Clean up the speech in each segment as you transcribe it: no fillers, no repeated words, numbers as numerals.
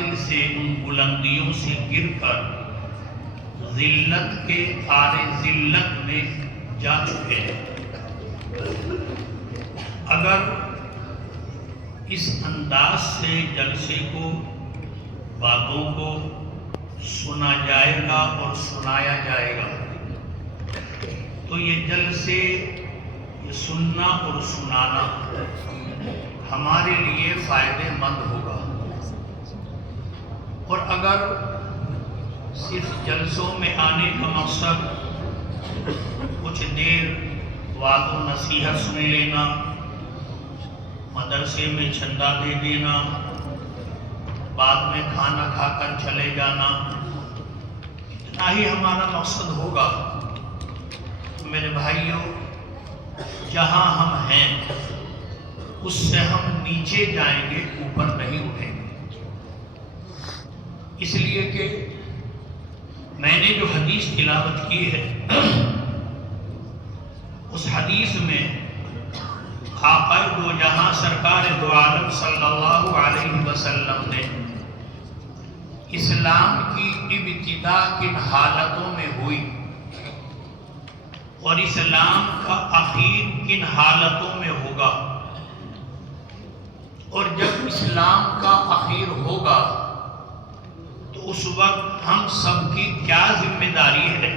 منازل سے، ان بلندیوں سے گر کر ذلت کے آرے ذلت میں جا چکے ہیں۔ اگر اس انداز سے جلسے کو، باتوں کو سنا جائے گا اور سنایا جائے گا تو یہ جلسے، یہ سننا اور سنانا ہمارے لیے فائدے مند ہوگا۔ اور اگر صرف جلسوں میں آنے کا مقصد کچھ دیر وعظ و نصیحت سن لینا، مدرسے میں چندہ دے دینا، بعد میں کھانا کھا کر چلے جانا، اتنا ہی ہمارا مقصد ہوگا تو میرے بھائیوں، جہاں ہم ہیں اس سے ہم نیچے جائیں گے، اوپر نہیں اٹھیں گے۔ اس لیے کہ میں نے جو حدیث تلاوت کی ہے، اس حدیث میں آقا دو جہاں سرکار دو عالم صلی اللہ علیہ وسلم نے اسلام کی ابتدا کن حالتوں میں ہوئی اور اسلام کا اخیر کن حالتوں میں ہوگا، اور جب اسلام کا اخیر ہوگا تو اس وقت ہم سب کی کیا ذمہ داری ہے،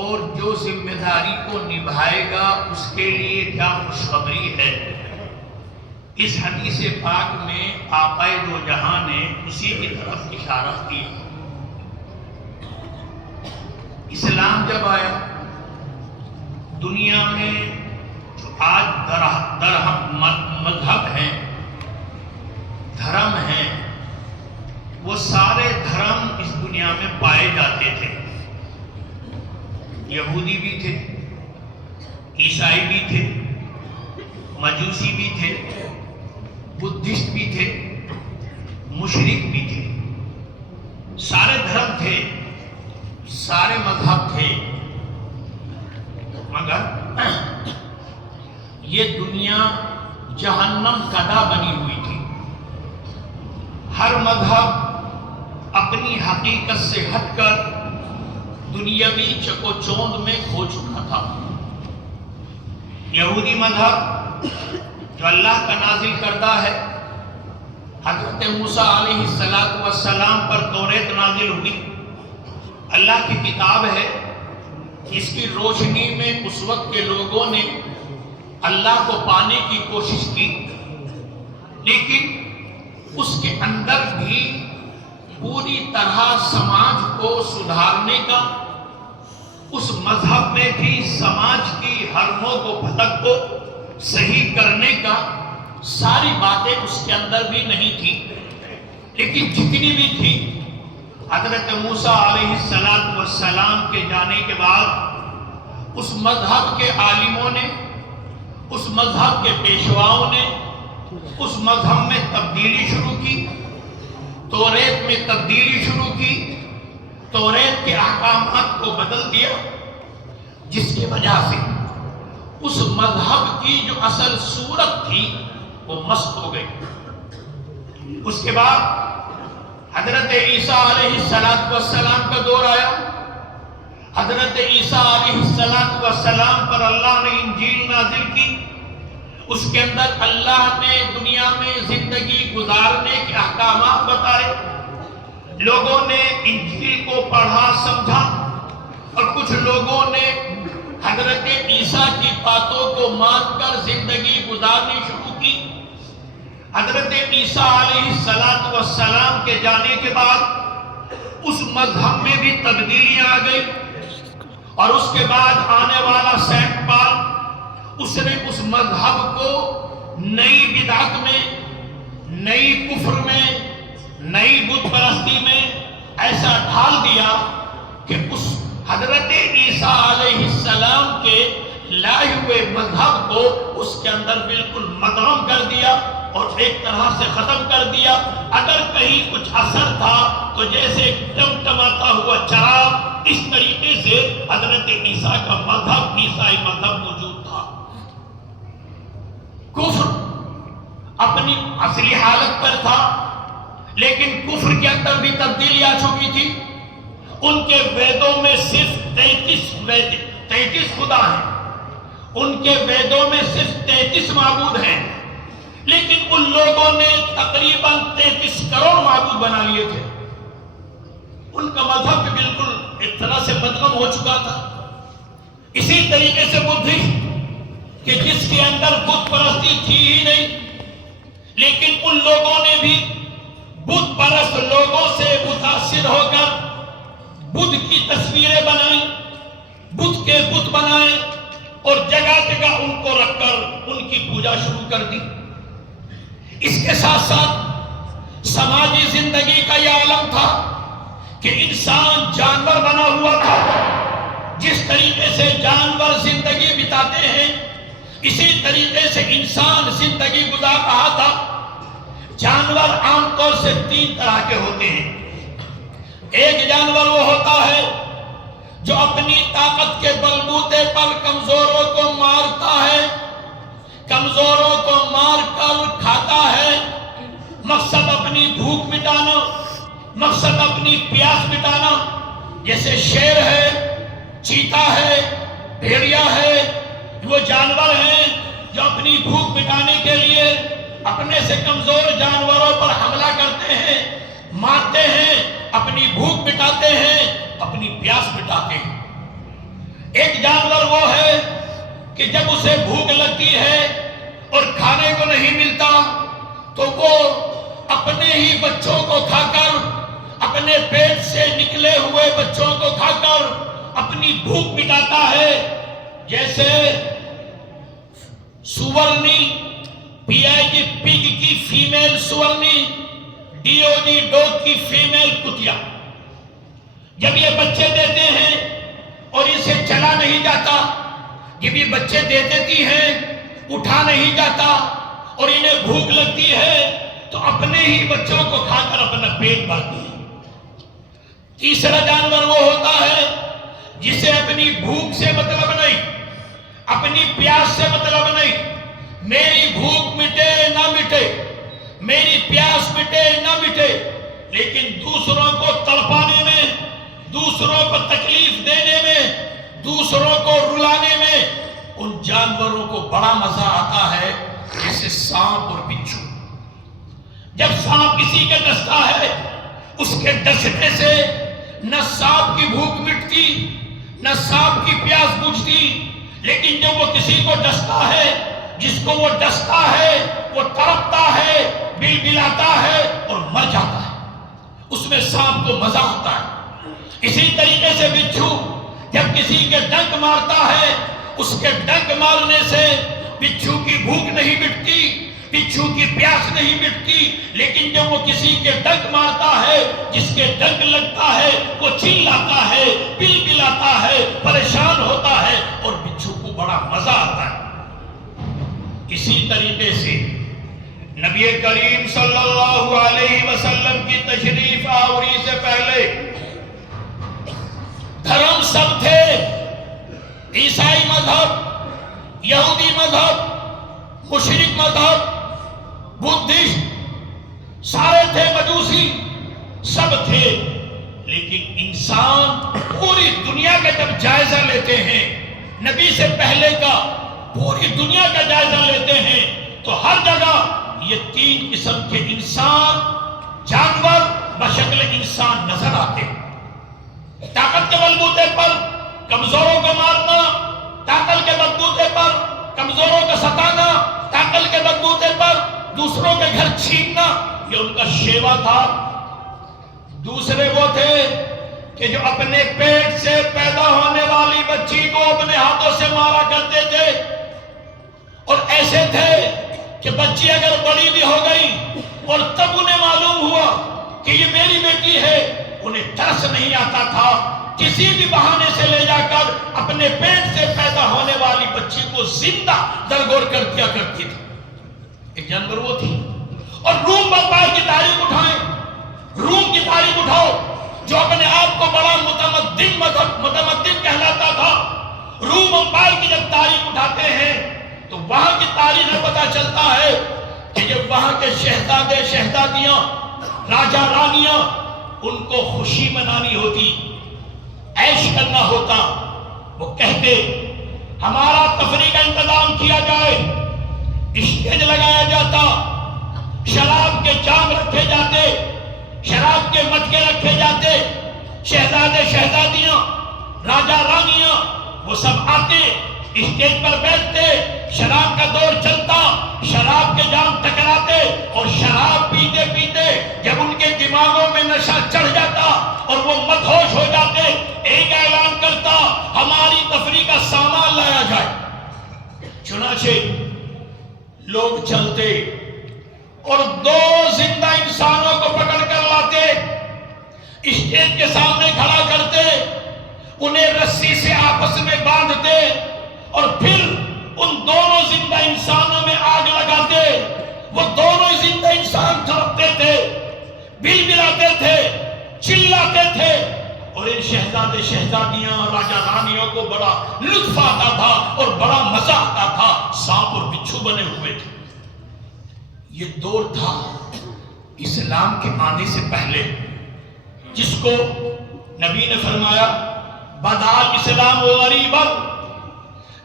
اور جو ذمہ داری کو نبھائے گا اس کے لیے کیا خوشخبری ہے۔ اس حدیث پاک میں آقا دو جہاں نے اسی کی طرف اشارہ کیا۔ اسلام جب آیا دنیا میں، جو آج درہم مذہب ہیں، دھرم ہیں، وہ سارے دھرم اس دنیا میں پائے جاتے تھے۔ یہودی بھی تھے، عیسائی بھی تھے، مجوسی بھی تھے، بدھسٹ بھی تھے، مشرک بھی تھے، سارے دھرم تھے، سارے مذہب تھے، مگر یہ دنیا جہنم کدہ بنی ہوئی تھی۔ ہر مذہب اپنی حقیقت سے ہٹ کر دنیاوی چکو چوند میں کھو چکا تھا۔ یہودی مذہب جو اللہ کا نازل کرتا ہے، حضرت موسیٰ علیہ السلام پر توریت نازل ہوئی، اللہ کی کتاب ہے، اس کی روشنی میں اس وقت کے لوگوں نے اللہ کو پانے کی کوشش کی، لیکن اس کے اندر بھی پوری طرح سماج کو سدھارنے کا، اس مذہب میں بھی سماج کی ہر نوع و پھلک کو صحیح کرنے کا ساری باتیں اس کے اندر بھی نہیں تھی، لیکن جتنی بھی تھی حضرت موسیٰ علیہ السلام کے جانے کے بعد اس مذہب کے عالموں نے، اس مذہب کے پیشواؤں نے اس مذہب میں تبدیلی شروع کی، توریت میں تبدیلی شروع کی، توریت کے احکامات کو بدل دیا، جس کی وجہ سے اس مذہب کی جو اصل صورت تھی وہ مسخ ہو گئی۔ اس کے بعد حضرت عیسیٰ علیہ السلام کا دور آیا۔ حضرت عیسیٰ علیہ السلام پر اللہ نے انجیل نازل کی، اس کے اندر اللہ نے دنیا میں زندگی گزارنے کے احکامات بتائے، لوگوں نے انجیل کو پڑھا سمجھا، اور کچھ لوگوں نے حضرت عیسیٰ کی باتوں کو مان کر زندگی گزارنی شروع کی۔ حضرت عیسیٰ علیہ السلام کے جانے کے بعد اس مذہب میں بھی تبدیلیاں آ گئی، اور اس کے بعد آنے والا سینٹ پال، اس نے اس مذہب کو نئی بدعت میں، نئی کفر میں، نئی بت پرستی میں ایسا ڈھال دیا کہ اس حضرت عیسیٰ علیہ السلام کے لائے ہوئے مذہب کو اس کے اندر بالکل مدغم کر دیا اور ایک طرح سے ختم کر دیا۔ اگر کہیں کچھ اثر تھا تو جیسے ٹمٹماتا ہوا چراغ، اس طریقے سے حضرت عیسیٰ کا مذہب، عیسائی مذہب موجود تھا۔ کفر اپنی اصلی حالت پر تھا، لیکن کفر کے اندر بھی تبدیلی آ چکی تھی. ان کے ویدوں میں صرف 33 خدا ہیں. ان کے ویدوں میں صرف 33 معبود ہیں، لیکن ان لوگوں نے تقریباً 33 کروڑ معبود بنا لیے تھے. ان کا مذہب بھی بالکل ایک طرح سے بدغم ہو چکا تھا. اسی طریقے سے بدھسٹ کہ جس کے اندر بت پرستی تھی ہی نہیں، لیکن ان لوگوں نے بھی بت پرست لوگوں سے متاثر ہو کر بدھ کی تصویریں بنائیں، بدھ کے بت بنائے اور جگہ جگہ ان کو رکھ کر ان کی پوجا شروع کر دی. اس کے ساتھ ساتھ سماجی زندگی کا یہ عالم تھا کہ انسان جانور بنا ہوا تھا. جس طریقے سے جانور زندگی بتاتے ہیں اسی طریقے سے انسان زندگی گزار رہا تھا. جانور عام طور سے 3 طرح کے ہوتے ہیں. ایک جانور وہ ہوتا ہے جو اپنی طاقت کے بلبوتے پر کمزوروں کو مارتا ہے، کمزوروں کو مار کر کھاتا ہے، مقصد اپنی بھوک مٹانا، مقصد اپنی پیاس مٹانا. جیسے شیر ہے، چیتا ہے، بھیڑیا ہے، وہ جانور ہیں جو اپنی بھوک مٹانے کے لیے اپنے سے کمزور جانوروں پر حملہ کرتے ہیں، مارتے ہیں، اپنی بھوک مٹاتے ہیں، اپنی پیاس مٹاتے ہیں. ایک جانور وہ ہے کہ جب اسے بھوک لگتی ہے اور کھانے کو نہیں ملتا تو وہ اپنے ہی بچوں کو کھا کر، اپنے پیٹ سے نکلے ہوئے بچوں کو کھا کر اپنی بھوک مٹاتا ہے. جیسے سورنی، PIG پگ کی فیمیل سورنی، DOG ڈوگ کی فیمیل کتیا، جب یہ بچے دیتے ہیں اور اسے چلا نہیں جاتا، جب یہ بچے دے دیتی ہیں اٹھا نہیں جاتا اور انہیں بھوک لگتی ہے تو اپنے ہی بچوں کو کھا کر اپنا پیٹ بھرتی ہے. تیسرا جانور وہ ہوتا ہے جسے اپنی بھوک سے مطلب نہیں، اپنی پیاس سے مطلب نہیں. میری بھوک مٹے نہ مٹے، میری پیاس مٹے نہ مٹے، لیکن دوسروں کو تڑپانے میں، دوسروں کو تکلیف دینے میں، دوسروں کو رلانے میں ان جانوروں کو بڑا مزہ آتا ہے. جیسے سانپ اور بچھو. جب سانپ کسی کے ڈستا ہے اس کے ڈسنے سے نہ سانپ کی بھوک مٹتی نہ سانپ کی پیاس بجھتی، لیکن جب وہ کسی کو ڈستا ہے، جس کو وہ ڈستا ہے وہ تڑپتا ہے، بلبلاتا ہے اور مر جاتا ہے. اس میں سانپ کو مزہ آتا ہے. اسی طریقے سے بچھو جب کسی کے ڈنک مارتا ہے، اس کے ڈنک مارنے سے بچھو کی بھوک نہیں مٹتی، بچھو کی پیاس نہیں مٹتی، لیکن جب وہ کسی کے ڈنک مارتا ہے، جس کے ڈنک لگتا ہے وہ چلاتا ہے، بلبلاتا ہے، پریشان ہوتا ہے اور بچھو کو بڑا مزہ آتا ہے. اسی طریقے سے نبی کریم صلی اللہ علیہ وسلم کی تشریف آوری سے پہلے دھرم سب تھے. عیسائی مذہب، یہودی مذہب، مشرک مذہب، بدھسٹ، سارے تھے، مجوسی سب تھے. لیکن انسان پوری دنیا کا جب جائزہ لیتے ہیں، نبی سے پہلے کا پوری دنیا کا جائزہ لیتے ہیں تو ہر جگہ یہ 3 قسم کے انسان، جانور بشکل انسان نظر آتے ہیں. طاقت کے بلبوتے پر کمزوروں کو مارنا، طاقت کے بلبوتے پر کمزوروں کو ستانا، طاقت کے بلبوتے پر دوسروں کے گھر چھیننا، یہ ان کا شیوا تھا. دوسرے وہ تھے کہ جو اپنے پیٹ سے پیدا ہونے والی بچی کو اپنے ہاتھوں سے مارا کرتے تھے، اور ایسے تھے کہ بچی اگر بڑی بھی ہو گئی اور تب انہیں معلوم ہوا کہ یہ میری بیٹی ہے، انہیں ترس نہیں آتا تھا، کسی بھی بہانے سے لے جا کر اپنے پیٹ سے پیدا ہونے والی بچی کو زندہ درگور کر دیا کرتی تھی. ایک جانور وہ تھی. اور روم امپائر کی تاریخ اٹھائیں، روم کی تاریخ اٹھاؤ جو اپنے آپ کو بڑا متمدن کہلاتا تھا. روم امپائر کی جب تاریخ اٹھاتے ہیں تو وہاں کی تاریخ میں پتہ چلتا ہے کہ جب وہاں کے شہزادے شہزادیاں راجا رانیاں، ان کو خوشی منانی ہوتی، عیش کرنا ہوتا، وہ کہتے ہمارا تفریح کا انتظام کیا جائے، اسٹیج لگایا جاتا، شراب کے جام رکھے جاتے، شراب کے مٹکے رکھے جاتے، شہزادے شہزادیاں، راجا رانیاں وہ سب آتے، اسٹیج پر بیٹھتے، شراب کا دور چلتا، شراب کے جام ٹکراتے، اور شراب پیتے پیتے جب ان کے دماغوں میں نشہ چڑھ جاتا اور وہ مدہوش ہو جاتے، ایک اعلان کرتا ہماری تفریح کا سامان لایا جائے۔ چنانچہ لوگ چلتے اور دو زندہ انسانوں کو پکڑ کر لاتے، اسٹیج کے سامنے کھڑا کرتے، انہیں رسی سے آپس میں باندھتے اور پھر ان دونوں زندہ انسانوں میں آگ لگاتے۔ وہ دونوں زندہ انسان تڑپتے تھے، بلبلاتے تھے، چلاتے تھے، اور ان شہزادے شہزادیاں راجا رانیوں کو بڑا لطف آتا تھا اور بڑا مزہ آتا تھا، سانپ اور بچھو بنے ہوئے تھے۔ یہ دور تھا اسلام کے آنے سے پہلے، جس کو نبی نے فرمایا بدا اسلام غریبا،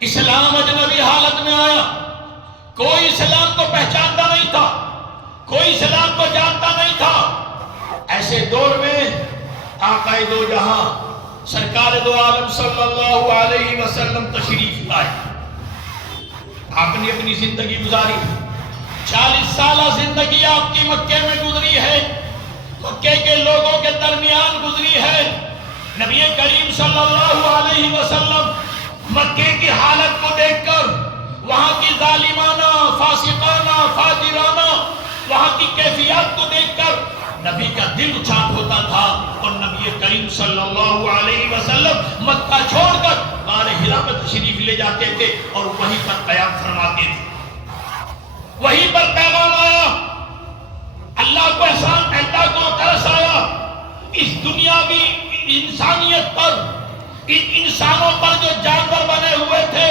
اسلام اجنبی حالت میں آیا، کوئی اسلام کو پہچانتا نہیں تھا، کوئی اسلام کو جانتا نہیں تھا۔ ایسے دور میں آقا دو جہاں سرکار دو عالم صلی اللہ علیہ وسلم تشریف لائے۔ آپ نے اپنی زندگی گزاری، 40 سالہ زندگی آپ کی مکے میں گزری ہے، مکے کے لوگوں کے درمیان گزری ہے۔ نبی کریم صلی اللہ علیہ وسلم مکے کی حالت کو دیکھ کر، وہاں کی ظالمانہ، فاسقانہ، فاجرانہ وہاں کی کیفیات کو دیکھ کر نبی کا دل اچاٹ ہوتا تھا، اور نبی کریم صلی اللہ علیہ وسلم مکہ چھوڑ کر غار حرا میں تشریف لے جاتے تھے اور وہیں پر قیام فرماتے تھے۔ وہیں پر پیغام آیا، اللہ کو احسان، اللہ کو ترس آیا اس دنیاوی انسانیت پر، ان انسانوں پر جو جانور بنے ہوئے تھے۔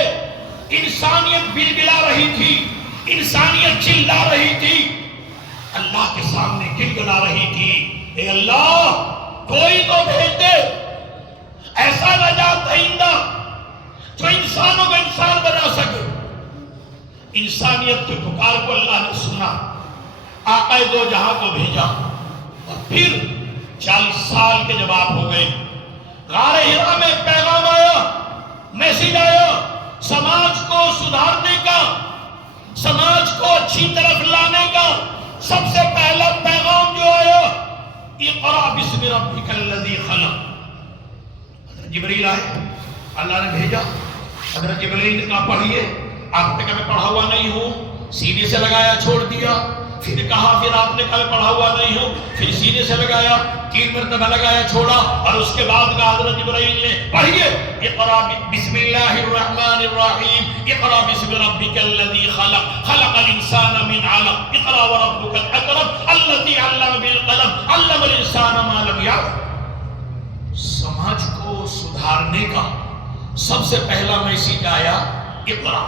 انسانیت بلبلا رہی تھی، انسانیت چلا رہی تھی، اللہ کے سامنے گڑگڑا رہی تھی، اے اللہ کوئی تو بھیج دے، ایسا نجات دہندہ جو انسانوں کو انسان بنا سکے۔ انسانیت کی پکار کو اللہ نے سنا، آقا دو جہاں کو بھیجا، اور پھر 40 سال کے جب آپ ہو گئے، غار حرا میں پیغام آیا، میسیج آیا، سماج کو سدھارنے کا، سماج کو اچھی طرف لانے کا سب سے پہلا پیغام جو آیا، اقرأ باسم ربک الذی خلق۔ حضرت جبریل آئے، اللہ نے بھیجا، حضرت جبریل نے کہا پڑھیے، آپ نے کہا میں پڑھا ہوا نہیں ہوں، سینے سے لگایا چھوڑ دیا، پھر کہا پھر آپ نے کہا پڑھا ہوا نہیں ہوں، پھر سینے سے لگایا، 3 مرتبہ لگایا چھوڑا، اور اس کے بعد کہا حضرت جبرائیل نے پڑھیے، اقرأ بسم اللہ الرحمن الرحیم، اقرأ باسم ربک الذی خلق، خلق الانسان من علق، اقرأ وربک الاکرم الذی علم بالقلم، علم الانسان ما لم یعلم۔ سماج کو سدھارنے کا سب سے پہلا میسیج آیا، اقرأ۔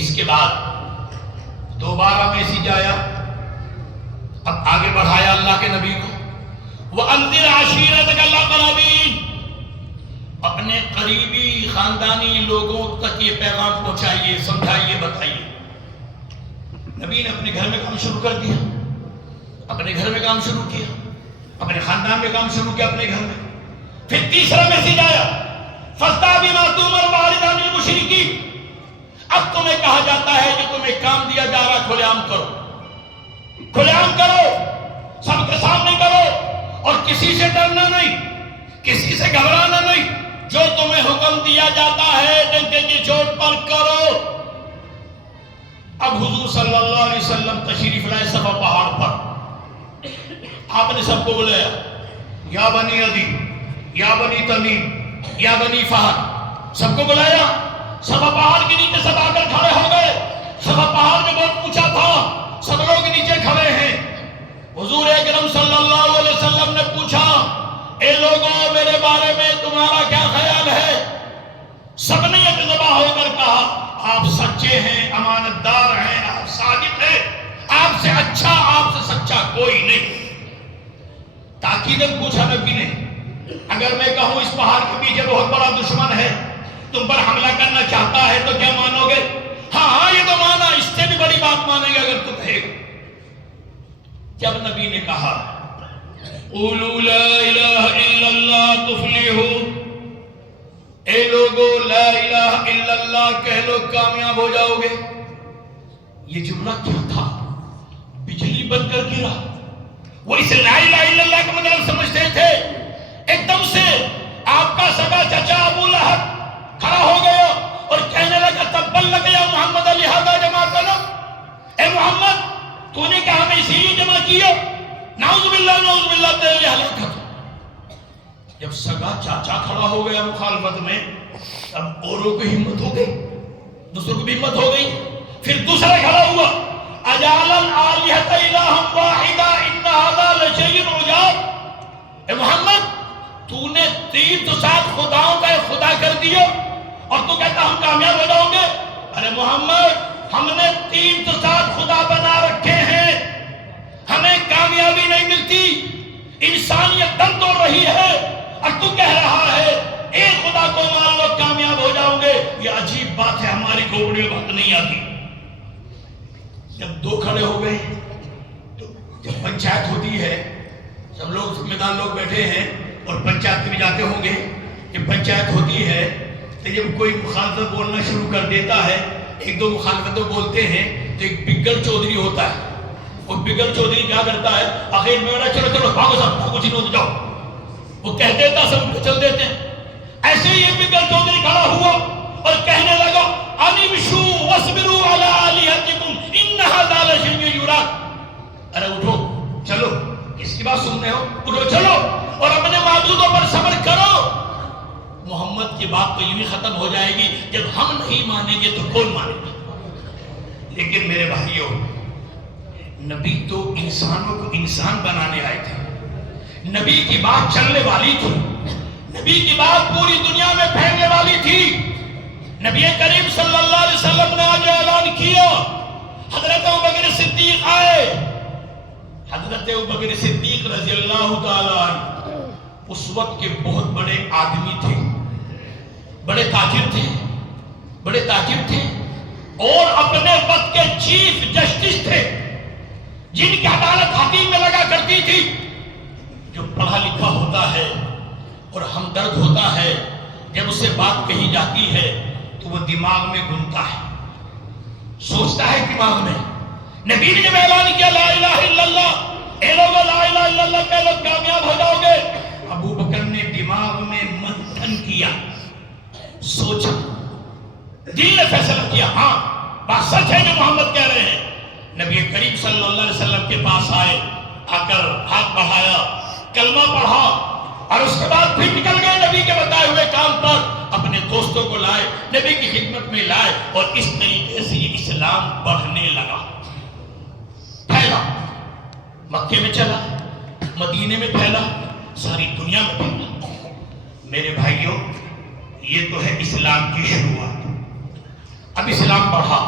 اس کے بعد دوبارہ میسیج آیا، اب آگے بڑھایا اللہ کے نبی کو، وَأَنذِرْ عَشِيرَتَكَ الْأَقْرَبِينَ، اپنے قریبی خاندانی لوگوں تک یہ پیغام پہنچائیے، سمجھائیے، بتائیے۔ نبی نے اپنے گھر میں کام شروع کر دیا، اپنے گھر میں کام شروع کیا، اپنے خاندان میں کام شروع کیا، اپنے گھر میں۔ پھر تیسرا میسیج آیا، فَاسْتَعْ بِمَا تُؤْمَرُ وَأَعْرِضْ عَنِ الْمُشْرِكِينَ، اب تمہیں کہا جاتا ہے کہ تمہیں کام دیا جا رہا، کھلے عام کرو، کھلے عام کرو، سب کے سامنے کرو، اور کسی سے ڈرنا نہیں، کسی سے گھبرانا نہیں، جو تمہیں حکم دیا جاتا ہے ڈنکے کی چوٹ پر کرو۔ اب حضور صلی اللہ علیہ وسلم تشریف لائے صفا پہاڑ پر، آپ نے سب کو بلایا، یا بنی عدی، یا بنی تمیم، یا بنی فہد، سب کو بلایا۔ صفا پہاڑ کے نیچے سب آ کر کھڑے ہو گئے، صفا پہاڑ میں بہت اونچا تھا، سب لوگ نیچے کھڑے ہیں۔ حضور اکرم صلی اللہ علیہ وسلم نے پوچھا، اے لوگوں میرے بارے میں تمہارا کیا خیال ہے؟ سب نے ایک زبان ہو کر کہا، آپ سچے ہیں، امانت دار ہیں، آپ صادق ہیں، آپ سے اچھا، آپ سے سچا کوئی سنیں. تاکیدن پوچھا نبی نے, اگر میں کہوں اس پہاڑ کے پیچھے بہت بڑا دشمن ہے, تم پر حملہ کرنا چاہتا ہے, تو کیا مانو گے؟ ہاں یہ تو مانا, اس سے بھی بڑی بات مانیں گے اگر تو کہے. جب نبی نے کہا قولوا لا الہ الا اللہ تفلحوا, اے لوگو لا الہ الا اللہ کہہ لو کامیاب ہو جاؤ گے. یہ جملہ کیا تھا؟ بجلی بن کر گرا. وہ اس لا الہ الا اللہ کا مطلب سمجھتے تھے. ایک دم سے آپ کا سگا چچا ابو لہب کھڑا ہو گیا اور کہنے لگا تبا لک یا محمد لہذا جمعتنا, اے محمد تو نے کہا ہمیں اسی لیے جمع کیا, نعوذ باللہ تیرے لیے ہلاکت. جب سگا چاچا کھڑا ہو گیا مخالفت میں, اب اوروں کو ہمت ہو گئی, دوسروں کو بھی ہمت ہو گئی. پھر دوسرا کھڑا ہوا, اجعل الآلہۃ الہا واحدا ان ھذا لشیء عجاب, اے محمد تو نے 307 خداؤں کا ایک خدا کر دیا اور تو کہتا ہم کامیاب ہو جاؤں گے. ارے محمد ہم نے 307 خدا بنا رکھے ہیں, ہمیں کامیابی نہیں ملتی, انسانیت دم توڑ رہی ہے, اور تو کہہ رہا ہے ایک خدا کو مان لو کامیاب ہو جاؤں گے. یہ عجیب بات ہے, ہماری کھوپڑی میں بات نہیں آتی. جب دو کھڑے ہو گئے تو جب پنچایت ہوتی ہے, سب لوگ ذمہ دار لوگ بیٹھے ہیں اور پنچایت میں جاتے ہوں گے. جب پنچایت ہوتی ہے تو جب کوئی مخالفت بولنا شروع کر دیتا ہے, ایک دو مخالفتوں بولتے ہیں, تو ایک بگل چودھری ہوتا ہے. وہ بگل چودھری کیا کرتا ہے, آخر میں بولا چلو چلو بھاگو سب, بھاگو چلو جاؤ. وہ کہہ دیتا, سب چل دیتے ہیں. ایسے ہی یہ بگل چودھری کھڑا ہوا اور کہنے لگا انمشوا واصبروا علی آلہتکم ان ھذا لشیء یراد. ارے اٹھو چلو, کس کی بات سن رہے ہو, اٹھو چلو اور اپنے معبودوں پر صبر کرو. محمد کی بات تو یوں ہی ختم ہو جائے گی, جب ہم نہیں مانیں گے تو کون مانے گا. لیکن میرے بھائیوں, نبی تو انسانوں کو انسان بنانے آئے تھے. نبی کی بات چلنے والی تھی, نبی کی بات پوری دنیا میں پھیلنے والی تھی. نبی کریم صلی اللہ علیہ وسلم نے آج اعلان کیا, حضرت ابوبکر صدیق آئے. حضرت ابوبکر صدیق رضی اللہ تعالیٰ عنہ اس وقت کے بہت بڑے آدمی تھے, بڑے تاجر تھے, بڑے تاجر تھے, اور اپنے وقت کے چیف جسٹس تھے, جن کی عدالت حکیم میں لگا کرتی تھی. جو پڑھا لکھا ہوتا ہے اور ہمدرد ہوتا ہے, جب اس سے بات کہی جاتی ہے تو وہ دماغ میں گنتا ہے, سوچتا ہے دماغ میں. نبی نے جب اعلان کیا لا الہ الا اللہ, اے لوگو لا الہ الا اللہ کہہ لو کامیاب ہو جاؤ گے, ابو بکر نے دماغ میں منتھن کیا, سوچا, دل نے فیصلہ کیا ہاں بات سچ ہے جو محمد کہہ رہے ہیں. نبی کریم صلی اللہ علیہ وسلم کے پاس آئے, آ کر ہاتھ بڑھایا, کلمہ پڑھا, اور اس کے بعد پھر نکل گئے نبی کے بتائے ہوئے کام پر. اپنے دوستوں کو لائے, نبی کی خدمت میں لائے, اور اس طریقے سے یہ اسلام بڑھنے لگا, پھیلا. مکے میں چلا, مدینے میں پھیلا, ساری دنیا میں پھیلا. میرے بھائیوں, یہ تو ہے اسلام کی شروعات. اب اسلام بڑھا,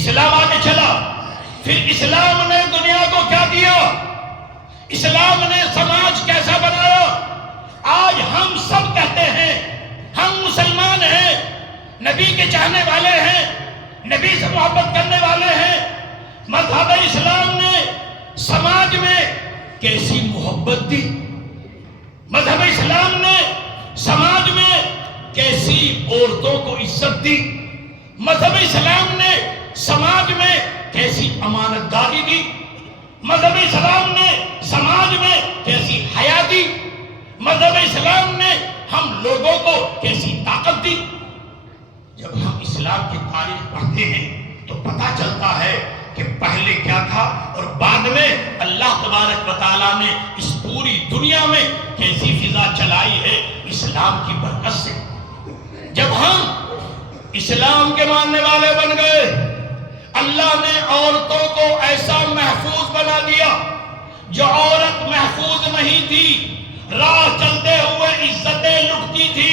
اسلام آگے چلا. پھر اسلام نے دنیا کو کیا دیا, اسلام نے سماج کیسا بنایا. آج ہم سب کہتے ہیں ہم مسلمان ہیں, نبی کے چاہنے والے ہیں, نبی سے محبت کرنے والے ہیں. مذہب اسلام نے سماج میں کیسی محبت دی, مذہب اسلام نے سماج میں کیسی عورتوں کو عزت دی, مذہب اسلام نے سماج میں کیسی امانت داری دی, مذہب اسلام نے سماج میں کیسی حیا دی, مذہب اسلام نے ہم لوگوں کو کیسی طاقت دی. جب ہم اسلام کی تاریخ پڑھتے ہیں تو پتہ چلتا ہے کہ پہلے کیا تھا اور بعد میں اللہ تبارک و تعالیٰ نے اس پوری دنیا میں کیسی فضا چلائی ہے اسلام کی برکت سے. جب ہم اسلام کے ماننے والے بن گئے, اللہ نے عورتوں کو ایسا محفوظ بنا دیا. جو عورت محفوظ نہیں تھی, راہ چلتے ہوئے عزتیں لٹتی تھی,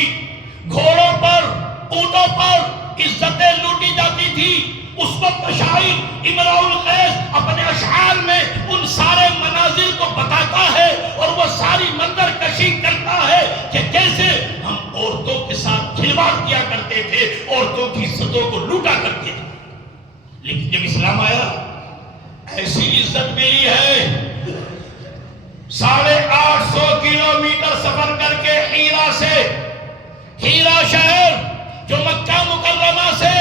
گھوڑوں پر اونٹوں پر عزتیں لوٹی جاتی تھی. اس وقت شاعر امراء القیس اپنے اشعار میں ان سارے خدمات کیا کرتے تھے، عورتوں کی عزتوں کو لوٹا کرتے تھے. لیکن جب اسلام آیا ایسی عزت ملی ہے. 850 کلومیٹر سفر کر کے ہیرا شہر جو مکہ مکرمہ سے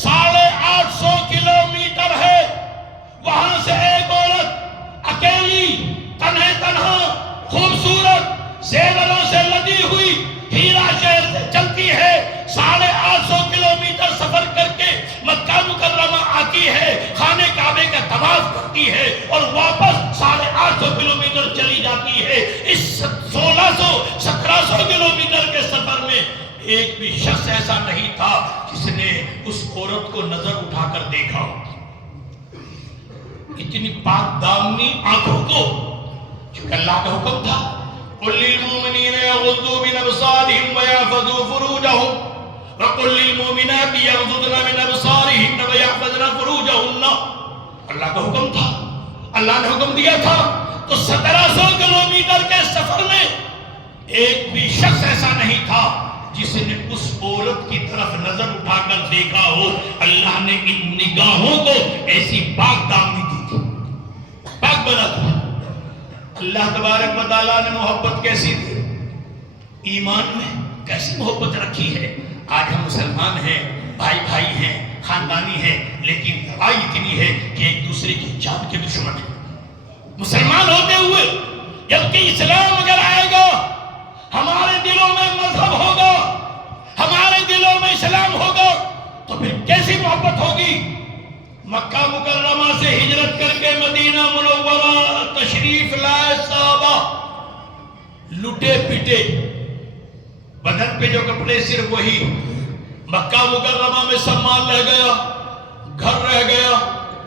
850 کلومیٹر ہے، وہاں سے ایک عورت اکیلی تنہا خوبصورت زیوروں سے لدی ہوئی ہیرا شہر سے چلتی ہے. 850 کلومیٹر سفر کر کے مکہ مکرمہ آتی ہے، خانہ کعبے کا طواف کرتی ہے اور واپس 850 کلومیٹر چلی جاتی ہے. اس 1600-1700 کلومیٹر کے سفر میں ایک بھی شخص ایسا نہیں تھا جس نے اس عورت کو نظر اٹھا کر دیکھا. اتنی پاک دامنی آنکھوں کو، چونکہ اللہ کا حکم تھا قُلْ لِلْمُؤْمِنِينَ يَغُضُّوا مِنْ أَبْصَارِهِمْ وَيَحْفَظُوا فُرُوجَهُمْ وَقُلْ لِلْمُؤْمِنَاتِ يَغْضُضْنَ مِنْ أَبْصَارِهِنَّ وَيَحْفَظْنَ فُرُوجَهُنَّ. اللہ کا حکم تھا، اللہ نے حکم دیا تھا. تو 1700 کلومیٹر کے سفر میں ایک بھی شخص ایسا نہیں تھا جس نے اس عورت کی طرف نظر اٹھا کر دیکھا ہو. اللہ نے ان نگاہوں کو ایسی پاک دامنی دی تھی، پاک بنا تھا. اللہ تبارک و تعالیٰ نے محبت کیسی دی، ایمان میں کیسی محبت رکھی ہے. آج ہم مسلمان ہیں، بھائی بھائی ہیں، خاندانی ہیں، لیکن لڑائی اتنی ہے کہ ایک دوسرے کی جان کے دشمن ہیں. مسلمان ہوتے ہوئے جبکہ اسلام اگر آئے گا، ہمارے دلوں میں مذہب ہوگا، ہمارے دلوں میں اسلام ہوگا، تو پھر کیسی محبت ہوگی. مکہ مکرمہ سے ہجرت کر کے مدینہ منورہ تشریف لائے صحابہ، لٹے پٹے، بدن پہ جو کپڑے صرف وہی. مکہ مکرمہ میں سب مال رہ گیا، گھر رہ گیا،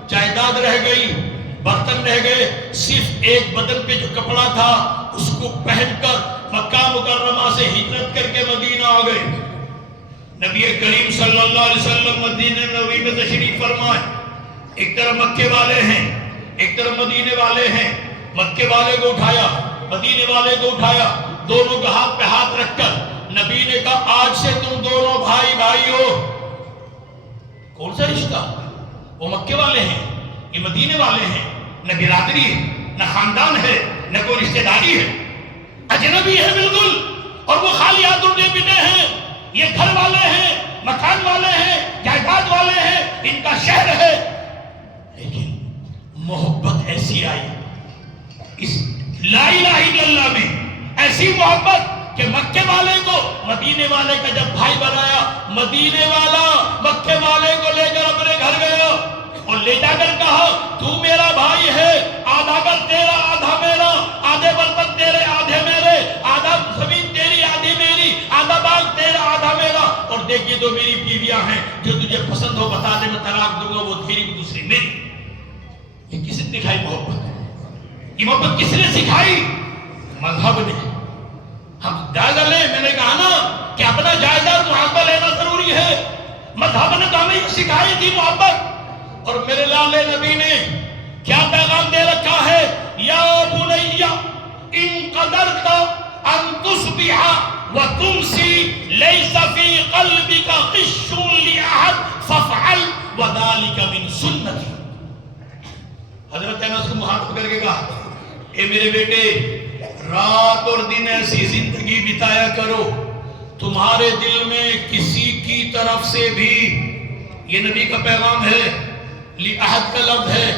جائیداد رہ گئی، برتن رہ گئے. صرف ایک بدن پہ جو کپڑا تھا اس کو پہن کر مکہ مکرمہ سے ہجرت کر کے مدینہ آ گئے. نبی کریم صلی اللہ علیہ وسلم مدینہ نبوی میں تشریف فرمائے. ایک طرف مکے والے ہیں، ایک طرف مدینے والے ہیں. مکے والے کو اٹھایا، مدینے والے کو اٹھایا، دونوں کا ہاتھ پہ ہاتھ رکھ کر نبی نے کہا آج سے تم دونوں بھائی بھائی ہو. کون سا رشتہ؟ وہ مکے والے ہیں، یہ مدینے والے ہیں. نہ برادری ہے، نہ خاندان ہے، نہ کوئی رشتہ داری ہے، اجنبی ہے بالکل. اور وہ خالی ہاتھ اٹھے پٹے ہیں. یہ گھر والے ہیں، مکان والے ہیں، جائیداد والے ہیں، ان کا شہر ہے. لیکن محبت ایسی آئی اس لا الہ الا اللہ میں، ایسی محبت کہ مکے والے کو مدینے والے کا جب بھائی بنایا، مدینے والا مکے والے کو لے کر اپنے گھر گیا اور لے جا کر کہا تو میرا بھائی ہے، آدھا گھر تیرا آدھا میرا، آدھے برتن تیرے آدھے میرے، آدھا زمین تیری آدھی میری، آدھا باغ تیرا آدھا میرا. اور دیکھ یہ تو میری بیویاں ہیں، جو تجھے پسند ہو بتا دے، میں طلاق دوں گا، وہ تیری وہ دوسری میری. یہ کس نے دکھائی محبت؟ یہ محبت کس نے سکھائی؟ مذہب نے. ہم جائزہ لیں، میں نے کہا نا کہ اپنا جائزہ اور محبت لینا ضروری ہے. مذہب نے تو ہمیں یہ سکھائی تھی محبت. اور میرے لال نبی نے کیا پیغام دے رکھا ہے؟ یا بنی ان قدرت ان تصبح وتمسی لیس فی قلبک غش لاحد فافعل وذلک من سنتی. حضرت انس کو مخاطب کر کے کہا اے میرے بیٹے، رات اور دن ایسی زندگی بتایا کرو تمہارے دل میں کسی کی طرف سے بھی، یہ نبی کا پیغام ہے. لِعَہد کا لفظ ہے.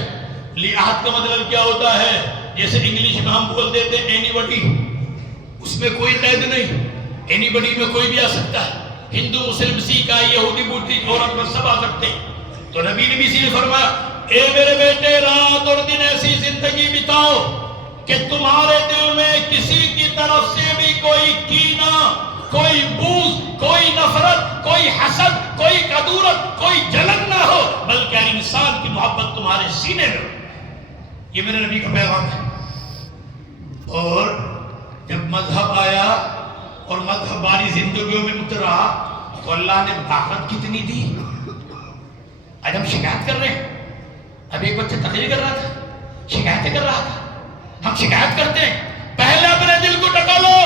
لِعَہد کا مطلب کیا ہوتا ہے؟ جیسے انگلش میں ہم بول دیتے اینی بڈی، اس میں کوئی قید نہیں، اینی بڈی میں کوئی بھی آ سکتا ہے. ہندو مسلم سکھ یہودی بودھی عورت پر سب آ سکتے. تو نبی نے بھی اسی نے فرمایا اے میرے بیٹے، رات اور دن ایسی زندگی بتاؤ کہ تمہارے دل میں کسی کی طرف سے بھی کوئی کینہ، کوئی بغض، کوئی نفرت، کوئی حسد، کوئی کدورت، کوئی جلن نہ ہو، بلکہ انسان کی محبت تمہارے سینے میں ہو. یہ میرے نبی کا پیغام ہے. اور جب مذہب آیا اور مذہب ہماری زندگیوں میں اترا تو اللہ نے طاقت کتنی دی. آج ہم شکایت کر رہے ہیں. اب ایک بچہ تقریر کر رہا تھا، شکایتیں کر رہا تھا. ہم شکایت کرتے ہیں. پہلے اپنے دل کو ٹکا لو.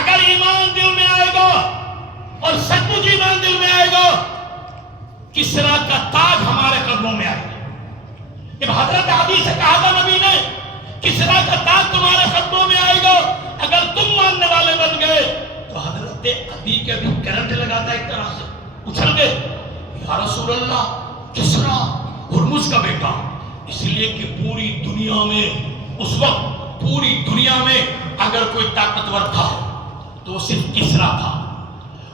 اگر ایمان دل میں آئے گا اور اور سچ مچ ایمان دل میں آئے گا، کسرا کا تاج ہمارے قدموں میں آئے گا۔ جب حضرت عدی سے کہا تھا نبی نے کسرا کا تاج تمہارے قدموں میں آئے گا اگر تم ماننے والے بن گئے، تو حضرت عدی کے بھی کرنٹ لگاتا ایک طرح سے، اچھل گئے، یا رسول اللہ کسرا ہرمز کا بیٹا۔ اس لیے کہ پوری دنیا میں اس وقت پوری دنیا میں اگر کوئی طاقتور تھا تو وہ صرف کسرا تھا،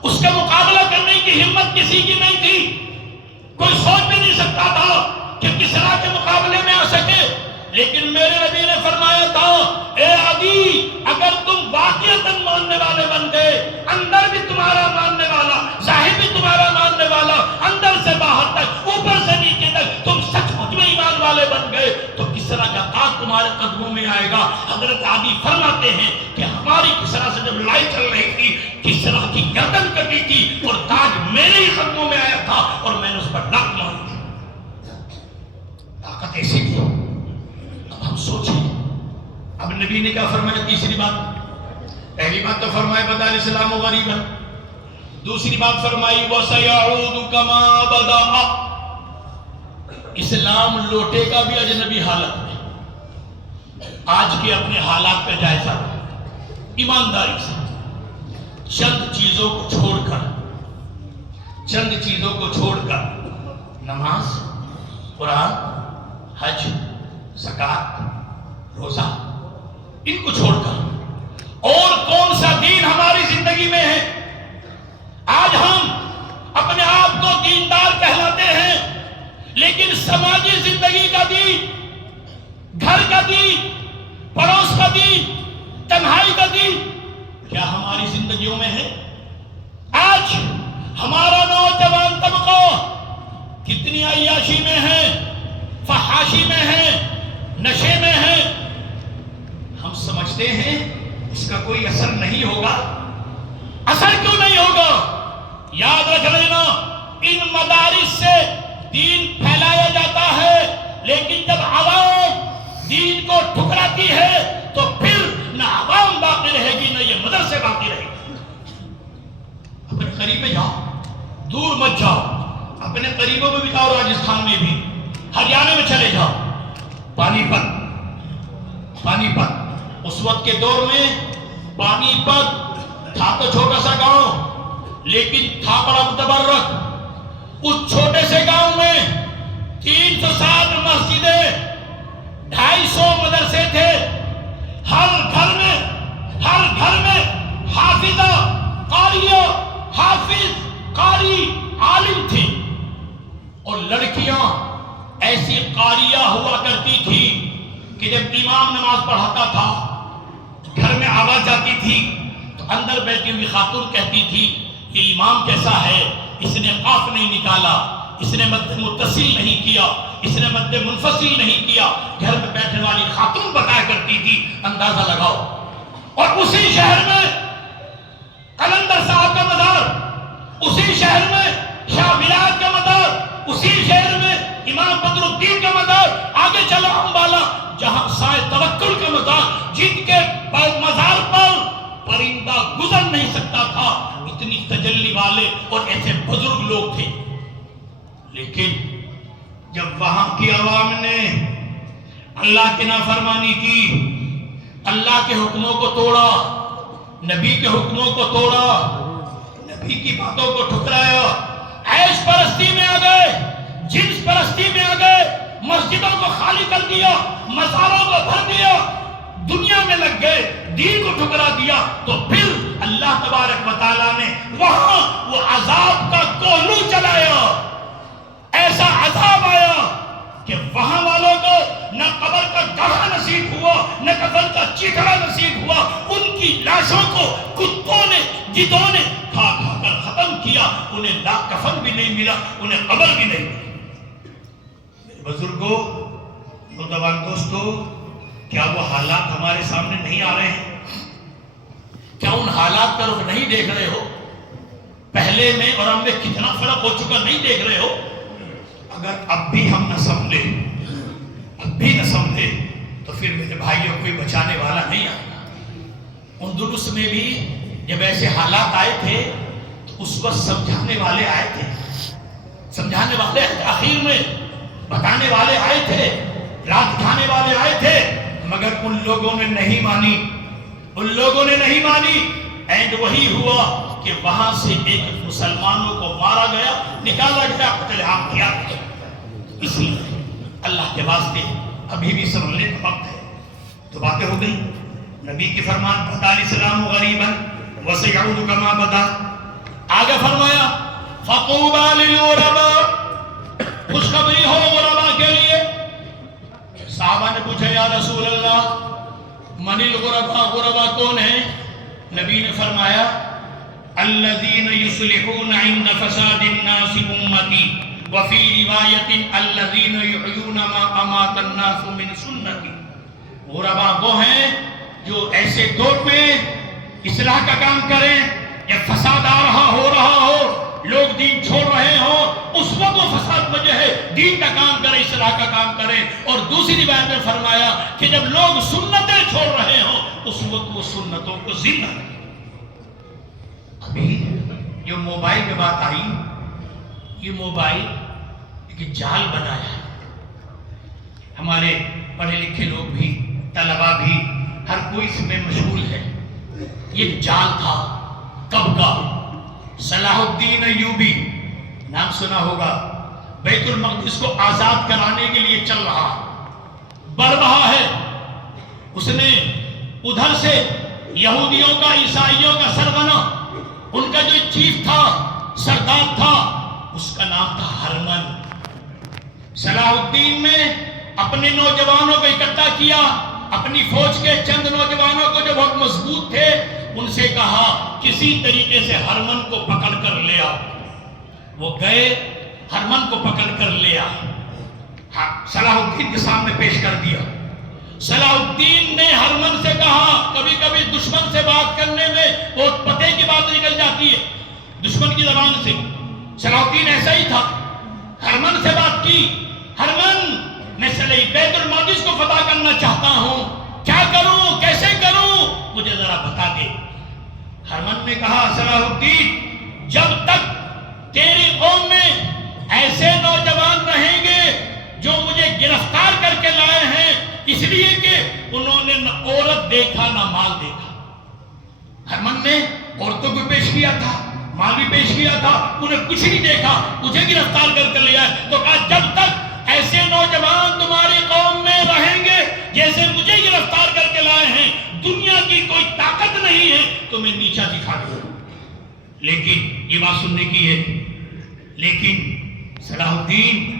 اس کا مقابلہ کرنے کی ہمت کسی کی نہیں تھی، کوئی سوچ بھی نہیں سکتا تھا کہ کسرا کے مقابلے میں آ سکے۔ لیکن میرے نبی نے فرمایا تھا اے عدی اگر تم واقعتاً ماننے والے بن گئے، اندر بھی تمہارا ماننے والا، ظاہر بھی تمہارا ماننے والا، اندر سے باہر تک، اوپر سے نیچے تک تم سچ مچ میں ایمان والے بن گئے، تو کسرا کا تاج تمہارے قدموں میں آئے گا۔ حضرت عدی فرماتے ہیں کہ ہماری کسرا سے جب لڑائی چل رہی تھی، کسرا کی گردن کٹی تھی اور تاج میرے ہی قدموں میں آیا تھا اور میں نے اس پر لات ماری تھی۔ طاقت ایسی تھی۔ اب ہم سوچیں، اب نبی نے کیا فرمایا؟ تیسری بات، پہلی بات تو فرمایا بدا الاسلام غریبا، دوسری بات فرمائی وَسَيَعُودُ كَمَا بَدَأَ، اسلام لوٹے گا بھی اجنبی حالت میں۔ آج کے اپنے حالات کا جائزہ ایمانداری سے، چند چیزوں کو چھوڑ کر نماز، قرآن، حج، زکوٰۃ، روزہ، ان کو چھوڑ کر اور کون سا دین ہماری زندگی میں ہے؟ آج ہم اپنے آپ کو دیندار کہلاتے ہیں، لیکن سماجی زندگی کا دین، گھر کا دین، پڑوس کا دین، تنہائی کا دین کیا ہماری زندگیوں میں ہے؟ آج ہمارا نوجوان طبقہ کتنی عیاشی میں ہے، فحاشی میں ہے، نشے میں ہے۔ ہم سمجھتے ہیں اس کا کوئی اثر نہیں ہوگا۔ اثر کیوں نہیں ہوگا؟ یاد رکھ لینا، ان مدارس سے دین پھیلایا جاتا ہے، لیکن جب عوام دین کو ٹھکراتی ہے تو پھر نہ عوام باقی رہے گی نہ یہ مدرسے باقی رہے گی۔ اپنے قریب میں جاؤ، دور مت جاؤ، اپنے قریبوں میں بھی جاؤ، راجستھان میں بھی، ہریانہ میں چلے جاؤ، پانی پت اس وقت کے دور میں پانی پت تھا تو چھوٹا سا گاؤں، لیکن تھا بڑا متبرک۔ اس چھوٹے سے گاؤں میں 360 مسجدیں، 250 مدرسے تھے، ہر گھر میں حافظہ، قاریہ، حافظ، قاری، عالم تھے، اور لڑکیاں ایسی قاریہ ہوا کرتی تھی کہ جب امام نماز پڑھاتا تھا گھر میں آواز جاتی تھی تو اندر بیٹھی ہوئی خاتون کہتی تھی یہ امام کیسا ہے، اس نے قاف نہیں نکالا، اس نے مد متصل نہیں کیا، اس نے مد منفصل نہیں کیا۔ گھر میں بیٹھنے والی خاتون بتایا کرتی تھی، اندازہ لگاؤ۔ اور اسی شہر میں قلندر صاحب کا مزار، اسی شہر میں شاہ ولایت کا مزار، اسی شہر میں امام بدر الدین کا مزار، آگے چلو امبالہ جہاں سائے توکل کا مزار، جن کے مزار پر پرندہ گزر نہیں سکتا تھا، اتنی تجلی والے اور ایسے بزرگ لوگ تھے۔ لیکن جب وہاں کی عوام نے اللہ کی نافرمانی کی، اللہ کے حکموں کو توڑا، نبی کے حکموں کو توڑا، نبی کی باتوں کو ٹھکرایا، عیش پرستی میں آ گئے، جنس پرستی میں آ گئے، مسجدوں کو خالی کر دیا، مزاروں کو بھر دیا، دنیا میں لگ گئے، دین کو ٹھکرا دیا، تو پھر اللہ تبارک و تعالیٰ نے وہاں وہ عذاب کا کوہلو چلایا۔ ایسا عذاب آیا کہ وہاں والوں کو نہ قبر کا گڑھا نصیب ہوا، نہ کفن کا چیتڑا نصیب ہوا، ان کی لاشوں کو کتوں نے، گدھوں نے کھا کر ختم کیا، انہیں لا کفن بھی نہیں ملا، انہیں قبر بھی نہیں ملی۔ میرے بزرگوں، نوجوان دوستو، کیا وہ حالات ہمارے سامنے نہیں آ رہے ہیں؟ کیا ان حالات کا رخ نہیں دیکھ رہے ہو؟ پہلے میں اور ہم میں کتنا فرق ہو چکا نہیں دیکھ رہے ہو؟ اگر اب بھی ہم نہ سمجھے تو پھر میرے بھائیوں کوئی بچانے والا نہیں آتا۔ اندلس میں بھی جب ایسے حالات آئے تھے تو اس وقت سمجھانے والے آئے تھے، سمجھانے والے آخر میں بتانے والے آئے تھے، رات دکھانے والے آئے تھے، مگر ان لوگوں نے نہیں مانی، ان لوگوں نے نہیں مانی۔ اینڈ وہی ہوا کہ وہاں سے ایک مسلمانوں کو مارا گیا، نکالا گیا، قتل عام کیا گیا۔ اس لیے اللہ کے واسطے ابھی بھی سنبھلنے کا وقت ہے۔ تو باتیں ہو گئی، نبی کے فرمان بدا الاسلام غریباً وسيعود كما بدا۔ آگے فرمایا فطوبى للغرباء، خوشخبری ہو غرباء کے لیے۔ صحابہ نے پوچھا یا رسول اللہ من الغرباء، غرباء کون ہیں؟ نبی نے فرمایا الذين يصلحون عند فساد الناس امتي، وفي روایت الذين يحيون ما امات الناس من سنتي۔ غرباء وہ ہیں جو ایسے دور میں اصلاح کا کام کریں، یا فساد آ رہا ہو، لوگ دین چھوڑ رہے ہوں، اس وقت وہ فساد وجہ ہے دین کا کام کریں، اصلاح کا کام کریں۔ اور دوسری روایت میں فرمایا کہ جب لوگ سنتیں چھوڑ رہے ہوں اس وقت وہ سنتوں کو زندہ رکھیں۔ ابھی جو موبائل میں بات آئی، یہ موبائل ایک جال بنایا ہے، ہمارے پڑھے لکھے لوگ بھی، طلباء بھی، ہر کوئی اس میں مشغول ہے۔ یہ جال تھا کب کا؟ صلاح الدین ایوبی، نام سنا ہوگا، بیت المقدس کو آزاد کرانے کے لیے چل رہا، بڑھ رہا ہے۔ اس نے ادھر سے یہودیوں کا، عیسائیوں کا سرغنہ، ان کا جو چیف تھا، سردار تھا، اس کا نام تھا ہرمن۔ صلاح الدین نے اپنے نوجوانوں کو اکٹھا کیا، اپنی فوج کے چند نوجوانوں کو جو بہت مضبوط تھے، ان سے کہا کسی طریقے سے ہرمن کو پکڑ کر لے آؤ۔ وہ گئے، ہرمن کو پکڑ کر لے آئے، صلاح الدین کے سامنے پیش کر دیا۔ صلاح الدین نے ہرمن سے کہا، کبھی کبھی دشمن سے بات کرنے میں بہت پتے کی بات نکل جاتی ہے دشمن کی زبان سے، صلاح الدین ایسا ہی تھا، ہرمن سے بات کی، ہرمن میں بیت المقدس کو فتح کرنا چاہتا ہوں، کیا کروں، کیسے کروں، مجھے ذرا بتا دے۔ ہرمن نے کہا صلاح الدین جب تک تیری قوم میں ایسے نوجوان رہیں گے جو مجھے گرفتار کر کے لائے ہیں، اس لیے کہ انہوں نے نہ عورت دیکھا نہ مال دیکھا۔ ہرمن نے عورتوں کو پیش کیا تھا، مال بھی پیش کیا تھا، انہیں کچھ نہیں دیکھا، مجھے گرفتار کر کے لے آئے۔ تو کہا جب تک ایسے نوجوان تمہاری قوم میں رہیں گے جیسے مجھے گرفتار کر کے لائے ہیں، دنیا کی کوئی طاقت نہیں ہے تمہیں نیچا دکھا دے۔ لیکن یہ بات سننے کی ہے، لیکن صلاح الدین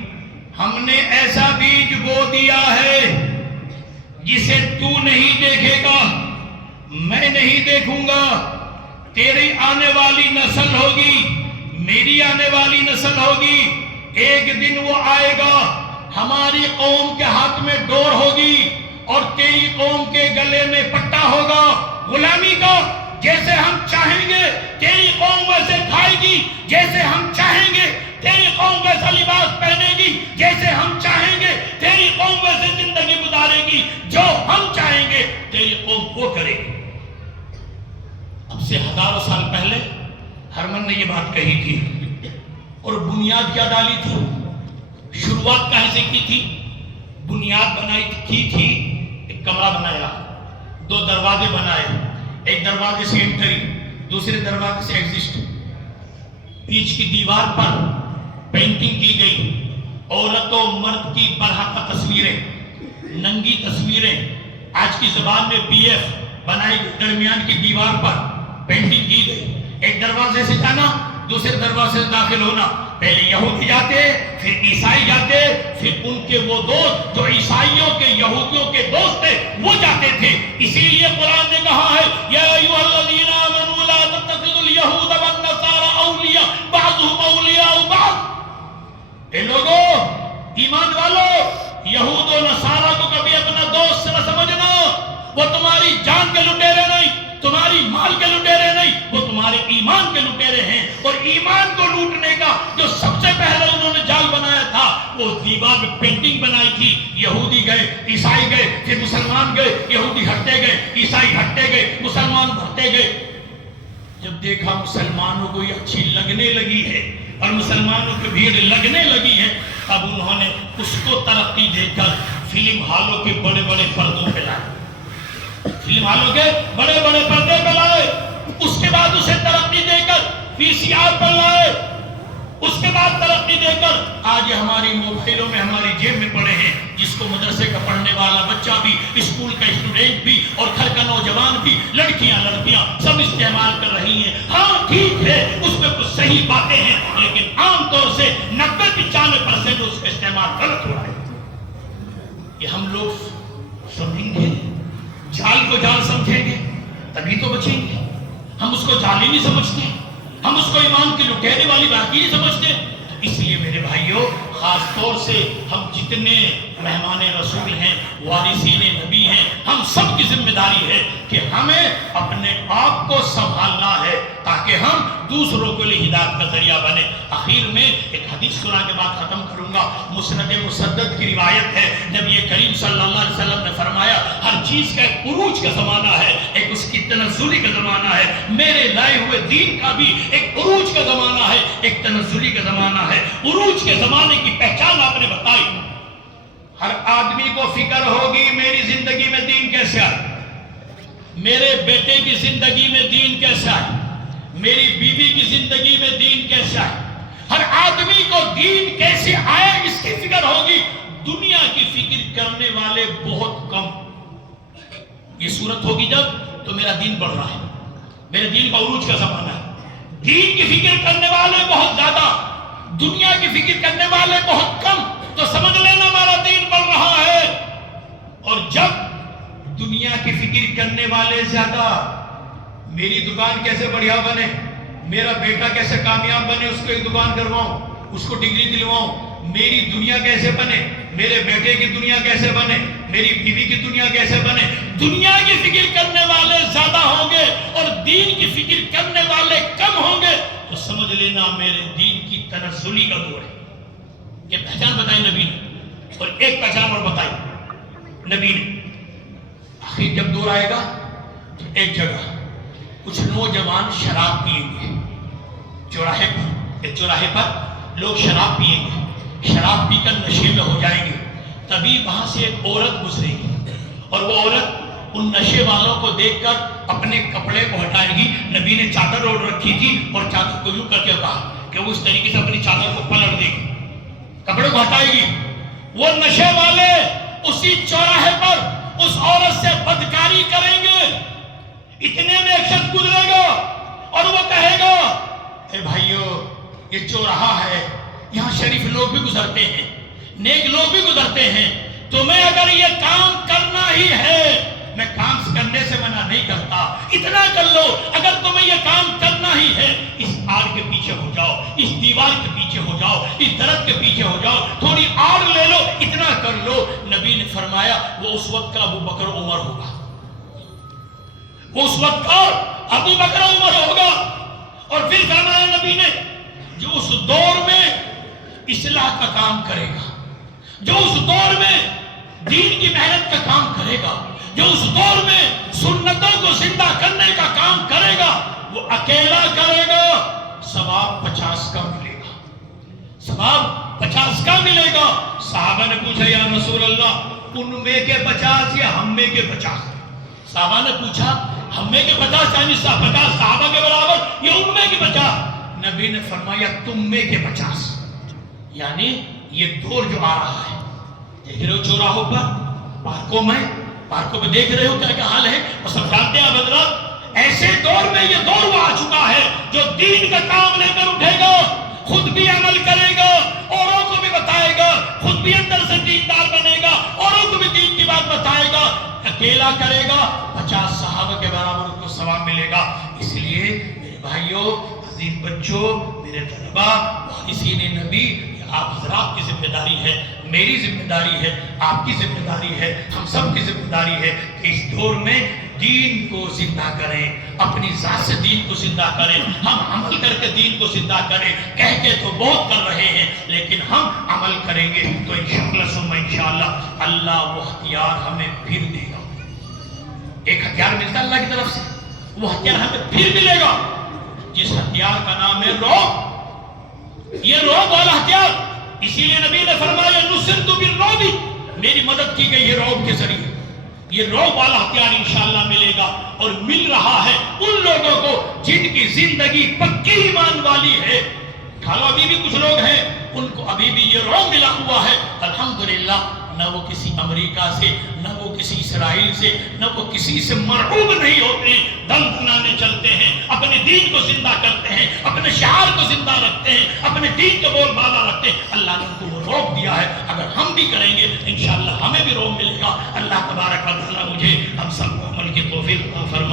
ہم نے ایسا بیج بو دیا ہے جسے تو نہیں دیکھے گا، میں نہیں دیکھوں گا، تیری آنے والی نسل ہوگی، میری آنے والی نسل ہوگی، ایک دن وہ آئے گا، ہماری قوم کے ہاتھ میں ڈور ہوگی اور تیری قوم کے گلے میں پٹا ہوگا غلامی کا، جیسے ہم چاہیں گے تیری قوم ویسے کھائے گی، جیسے ہم چاہیں گے تیری قوم ویسا لباس پہنے گی، جیسے ہم چاہیں گے تیری قوم ویسے زندگی گزارے گی، جو ہم چاہیں گے تیری قوم وہ کرے گی۔ اب سے ہزاروں سال پہلے ہرمن نے یہ بات کہی تھی، اور بنیاد کیا ڈالی تھی، شروعات کہاں سے کی تھی؟ بنیاد بنائی کی تھی، ایک کمرہ بنایا، دو دروازے بنائے، ایک دروازے سے انٹری، دوسرے دروازے سے ایگزسٹ، بیچ کی دیوار پر پینٹنگ کی گئی، عورت و مرد کی برحقہ تصویریں، ننگی تصویریں، آج کی زبان میں پی ایف بنائی گئی، درمیان کی دیوار پر پینٹنگ کی گئی، ایک دروازے سے جانا، دوسرے دروازے سے داخل ہونا، پہلے یہودی جاتے، پھر عیسائی جاتے، پھر ان کے وہ دوست جو عیسائیوں کے یہودیوں کے دوست تھے وہ جاتے تھے۔ اسی لیے قرآن نے کہا ہے یا ایھا الذین آمنوا لا تتخذوا اليہود والنصارى اولیاء بعضهم اولیاء بعض۔ اے لوگو، ایمان والو، یہود و نصارہ کو کبھی اپنا دوست نہ سمجھنا، وہ تمہاری جان کے لٹیرے نہیں، تمہاری مال کے لٹیرے نہیں، وہ تمہارے ایمان کے لٹیرے ہیں۔ اور ایمان کو لوٹنے کا جو سب سے پہلے انہوں نے جال بنایا تھا، وہ دیوار میں پینٹنگ بنائی تھی۔ یہودی گئے، عیسائی گئے، پھر مسلمان گئے، یہودی ہٹتے گئے، عیسائی ہٹتے گئے، مسلمان بڑھتے گئے۔ جب دیکھا مسلمانوں کو یہ اچھی لگنے لگی ہے اور مسلمانوں کی بھیڑ لگنے لگی ہے، اب انہوں نے اس کو ترقی دے کر فلم ہالوں کے بڑے بڑے پردوں پہ لائے، فلم ہالوں کے بڑے بڑے پردے پہ لائے، اس کے بعد اسے ترقی دے کر VCR پر لائے، اس کے بعد ترقی دے کر آج ہماری موبائلوں میں ہماری جیب میں پڑے ہیں، جس کو مدرسے کا پڑھنے والا بچہ بھی، اسکول کا اسٹوڈنٹ بھی اور گھر کا نوجوان بھی، لڑکیاں سب استعمال کر رہی ہیں۔ ہاں ٹھیک ہے، اس میں کچھ صحیح باتیں ہیں، لیکن عام طور سے 90-95% اس کا استعمال غلط ہو رہا ہے۔ یہ ہم لوگ سمجھیں گے، جال کو جال سمجھیں گے تبھی تو بچیں گے۔ ہم اس کو جال ہی نہیں سمجھتے، ہم اس کو ایمان کی لٹیرے والی بات ہی نہیں سمجھتے۔ اس لیے میرے بھائیوں، خاص طور سے ہم جتنے مہمان رسول ہیں، وارثین نبی ہیں، ہم سب کی ذمہ داری ہے کہ ہمیں اپنے آپ کو سنبھالنا ہے تاکہ ہم دوسروں کے لیے ہدایت کا ذریعہ بنے۔ آخر میں ایک حدیث سنا کے بعد ختم کروں گا۔ مسند مسدد کی روایت ہے، نبی کریم صلی اللہ علیہ وسلم نے فرمایا، ہر چیز کا ایک عروج کا زمانہ ہے، ایک اس کی تنزلی کا زمانہ ہے۔ میرے لائے ہوئے دین کا بھی ایک عروج کا زمانہ ہے، ایک تنزلی کا زمانہ ہے۔ عروج کے زمانے کی پہچان آپ نے بتائی۔ ہر آدمی کو فکر ہوگی میری زندگی میں دین کیسے آئے، میرے بیٹے کی زندگی میں دین کیسے آئے، میری بیوی کی زندگی میں دین کیسے آئے۔ ہر آدمی کو دین کیسے آئے اس کی فکر ہوگی۔ دنیا کی فکر کرنے والے بہت کم۔ یہ صورت ہوگی جب تو میرا دین بڑھ رہا ہے، میرے دین کا عروج کا زمانہ ہے۔ دین کی فکر کرنے والے بہت زیادہ، دنیا کی فکر کرنے والے بہت کم، تو سمجھ لینا ہمارا دین بڑھ رہا ہے۔ اور جب دنیا کی فکر کرنے والے زیادہ، میری دکان کیسے بڑھیا بنے، میرا بیٹا کیسے کامیاب بنے، اس کو ایک دکان کرواؤں، اس کو ڈگری دلواؤں، میری دنیا کیسے بنے، میرے بیٹے کی دنیا کیسے بنے، میری بیوی کی دنیا کیسے بنے، دنیا کی فکر کرنے والے زیادہ ہوں گے اور دین کی فکر کرنے والے کم ہوں گے، تو سمجھ لینا میرے دین کی تنزلی کا دور ہے۔ یہ پہچان بتائی نبی نے، اور ایک پہچان اور بتائی نبی نے۔ آخر جب دور آئے گا تو ایک جگہ کچھ نوجوان شراب پئیں گے، چوراہے پر، ایک چوراہے پر لوگ شراب پئیں گے، شراب پی کر نشے میں ہو جائیں گے۔ تبھی وہاں سے ایک عورت گزرے گی اور وہ عورت ان نشے والوں کو دیکھ کر اپنے کپڑے کو ہٹائے گی۔ نبی نے چادر اوڑھ رکھی تھی اور چادر کو یوں کر کے کہا کہ وہ اس طریقے سے اپنی چادر کو پلٹ دے گی، کپڑے کو ہٹائے گی۔ وہ نشے والے اسی چوراہے پر اس عورت سے بدکاری کریں گے۔ اتنے میں ایک شخص گزرے گا اور وہ کہے گا، اے بھائیو، یہ چوراہا ہے، یہاں شریف لوگ بھی گزرتے ہیں، نیک لوگ بھی گزرتے ہیں، تمہیں اگر یہ کام کرنا ہی ہے، میں کام کرنے سے منع نہیں کرتا، اتنا کر لو، اگر تمہیں یہ کام کرنا ہی ہے، اس آڑ کے پیچھے ہو جاؤ، اس دیوار کے پیچھے ہو جاؤ، اس درخت کے پیچھے ہو جاؤ، تھوڑی آڑ لے لو، اتنا کر لو۔ نبی نے فرمایا وہ اس وقت کا ابو بکر عمر ہوگا، وہ اس وقت کا ابو بکر عمر ہوگا۔ اور پھر فرمایا نبی نے، جو اس دور میں اصلاح کا کام کرے گا، جو اس دور میں دین کی محنت کا کام کرے گا، جو اس دور میں سنتوں کو زندہ کرنے کا کام کرے گا، وہ اکیلا کرے گا، ثواب 50 کا ملے گا، ثواب 50 کا ملے گا۔ صحابہ نے پوچھا یا رسول اللہ، ان میں کے 50 یا ہم میں کے 50؟ صحابہ نے پوچھا ہم میں کے 50 یعنی 50 صحابہ کے برابر یا ان میں کے 50؟ نبی نے فرمایا تم میں کے 50، یعنی یہ دور جو آ رہا ہے، دیکھ رہے ہو چوراہوں پر، پارکوں میں دیکھ رہے ہو کیا حال ہے، اور سب جانتے ہیں حضرات، ایسے دور میں یہ دور وہ آ چکا ہے جو دین کا کام لے کر اٹھے گا، خود بھی عمل کرے گا، اوروں کو بھی بتائے گا، خود بھی اندر سے دیندار بنے گا، اوروں کو بھی دین کی بات بتائے گا، اکیلا کرے گا، 50 صحابہ کے برابر اس کو ثواب ملے گا۔ اس لیے میرے بھائیوں، عزیز بچوں، میرے طلبہ، وارثین نبی، آپ حضرات کی ذمہ داری ہے، میری ذمہ داری ہے، آپ کی ذمہ داری ہے، ہم سب کی ذمہ داری ہے کہ اس دور میں دین کو زندہ کریں، اپنی ذات سے دین کو زندہ کریں، ہم عمل کر کے دین کو زندہ کریں۔ کہہ کے تو بہت کر رہے ہیں، لیکن ہم عمل کریں گے تو انشاءاللہ ثم انشاءاللہ اللہ وہ ہتھیار ہمیں پھر دے گا۔ ایک ہتھیار ملتا ہے اللہ کی طرف سے، وہ ہتھیار ہمیں پھر ملے گا۔ جس ہتھیار کا نام ہے رعب، یہ رعب والا ہتھیار، اسی لیے نبی نے فرمایا نصرت بالرعب، میری مدد کی گئی ہے رعب کے ذریعے۔ یہ رعب والا ہتھیار انشاءاللہ ملے گا، اور مل رہا ہے ان لوگوں کو جن کی زندگی پکی ایمان والی ہے۔ کھالو ابھی بھی کچھ لوگ ہیں ان کو ابھی بھی یہ رعب ملا ہوا ہے، الحمدللہ نہ وہ کسی امریکہ سے، نہ وہ کسی اسرائیل سے، نہ وہ کسی سے مرعوب نہیں ہوتے ہیں، دم دھنانے چلتے ہیں، اپنے دین کو زندہ کرتے ہیں، اپنے شعار کو زندہ رکھتے ہیں، اپنے دین کو بول بالا رکھتے ہیں۔ اللہ نے ان کو وہ رعب دیا ہے، اگر ہم بھی کریں گے انشاءاللہ ہمیں بھی رعب ملے گا۔ اللہ تبارک و تعالی مجھے ہم سب کو عمل کی توفیق عطا فرمائے۔